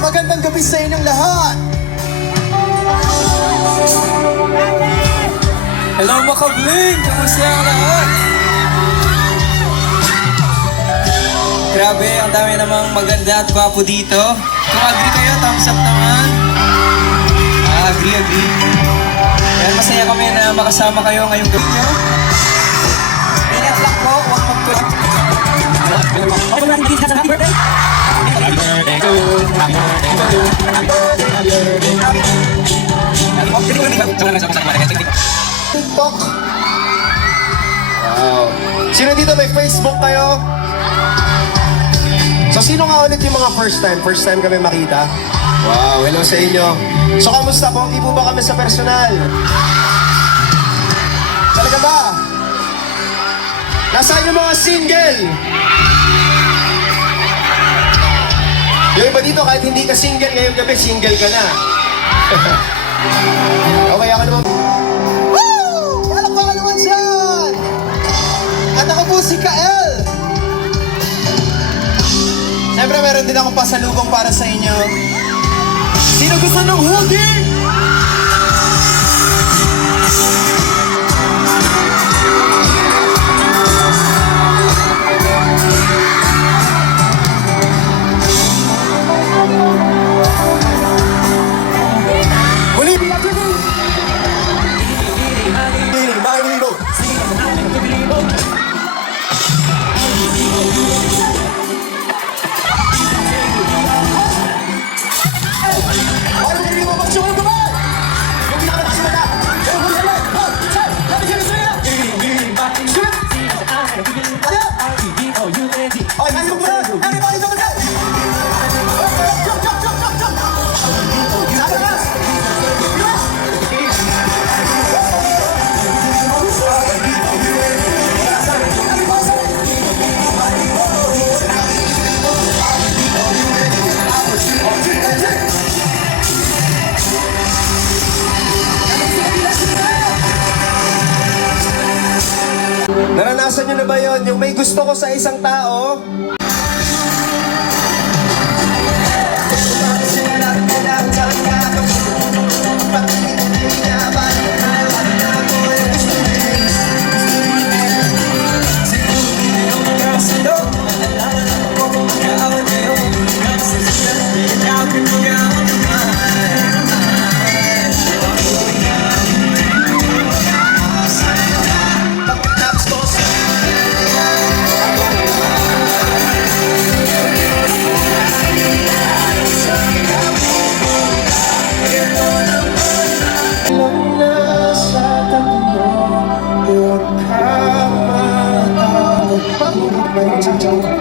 Magandang gabi sa inyong lahat. Hello Makabling! Kamusta ang lahat? Grabe, ang dami namang maganda at gwapo dito. Kung agree kayo, thumbs up naman. Agree. Kaya masaya kami na makasama kayo ngayong gabi nyo. Ingat lang po, huwag magkulat. Happy birthday to you. Happy birthday to you. Happy birthday to you. TikTok. Wow. Sino dito may Facebook kayo? So sino nga ulit yung mga first time kami makita? Wow, hello sa inyo. So kamusta po? Hindi po ba kami sa personal? Talaga ba? Nasaan yung mga single? Yung iba dito kahit hindi ka single ngayong gabi, single ka na. Okay, ako naman. Woo! Palakpakan naman dyan! At ako po si Kael. Siyempre meron din akong pasalubong para sa inyo. Sino gusto ng hoodie? Naranasan nyo na ba yun? Yung may gusto ko sa isang tao, Cha-cha.